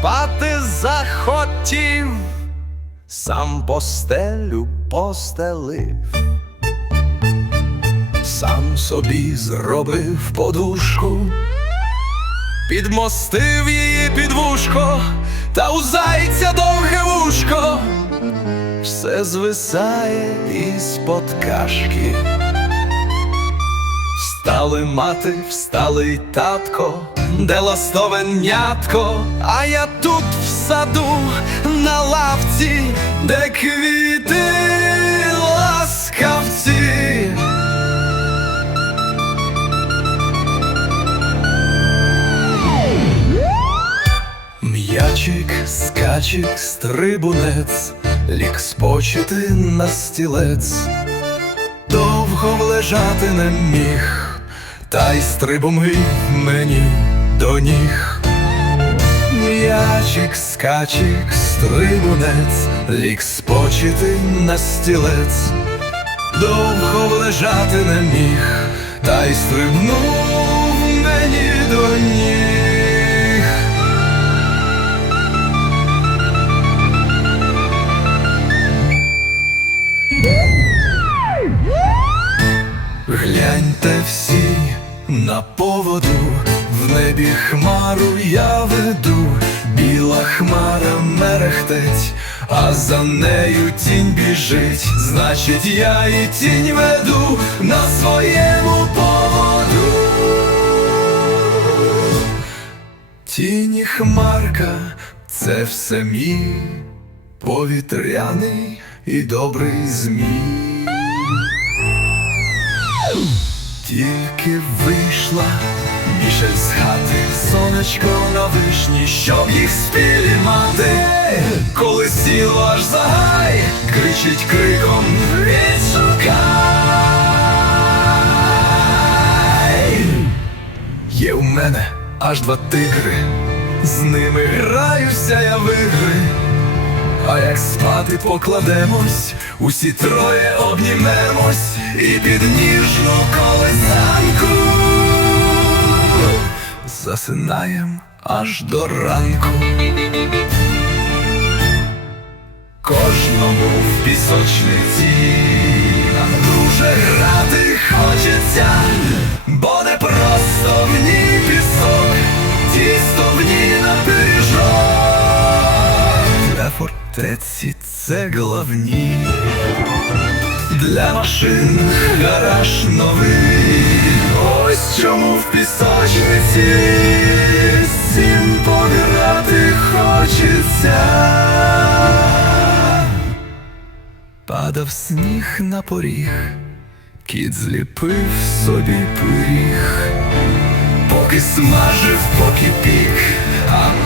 спати захотів, сам постелю постелив, сам собі зробив подушку, підмостив її під вушко, та у зайця довге вушко, все звисає із-под кашки. Встали мати, встали й татко, де ластовенятко, а я тут в саду на лавці, де квіти ласкавці. М'ячик, скачик, стрибунець, ліг спочити на стілець довго лежати не міг, та й стрибомив мені до ніг. М'ячик, скачик, стрибунець, ліг спочити на стілець, довго лежати не міг, та й стрибнув мені до ніг. Гляньте всі на поводу, в небі хмару я веду, біла хмара мерехтить, а за нею тінь біжить, значить я і тінь веду на своєму поводу. Тінь і хмарка, це все мій повітряний і добрий змій. Тільки вийшла мішель з хати, сонечко на вишні, щоб їх спілі мати, коли сіло аж загай, кричить криком відшукай. Є в мене аж два тигри, з ними граюся я в ігри. Як спати покладемось, усі троє обнімемось і під ніжну колесанку засинаєм аж до ранку. Кожному в пісочниці нам дуже грати хочеться, фортеці цегла в ній, для машин гараж новий. Ось чому в пісочниці всім пограти хочеться. Падав сніг на поріг, кіт зліпив собі пиріг, поки смажив, поки пік, а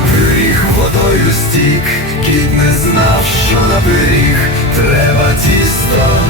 водою стік, кіт не знав, що на пиріг треба тісто.